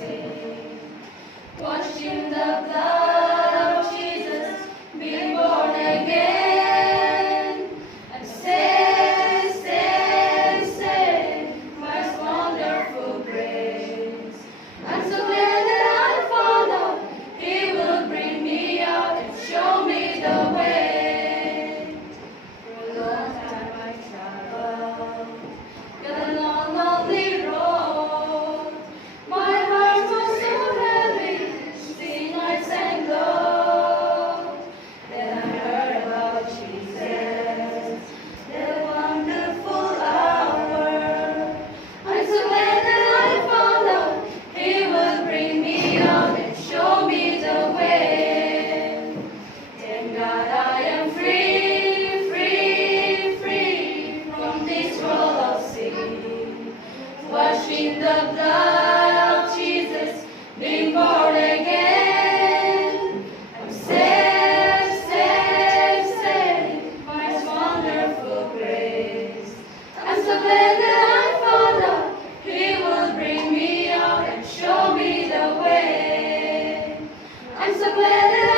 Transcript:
sing. Washed in the blood of Jesus, being born again. I'm saved, saved, saved, by His wonderful grace. I'm so glad that I found out He will bring me out and show me the way. For a long time I traveled a long, lonely road. My heart was so heavy, seeing lights and glow. Then I heard about Jesus, that wonderful hour. I'm so glad that I found out He will bring me out and show me the way. Thank God I am free, free, free from this world of sin. Washed in the blood of Jesus, being born again. I'm saved, saved, saved by His wonderful grace. I'm so glad that I found out He will bring me out and show me the way. I'm so glad that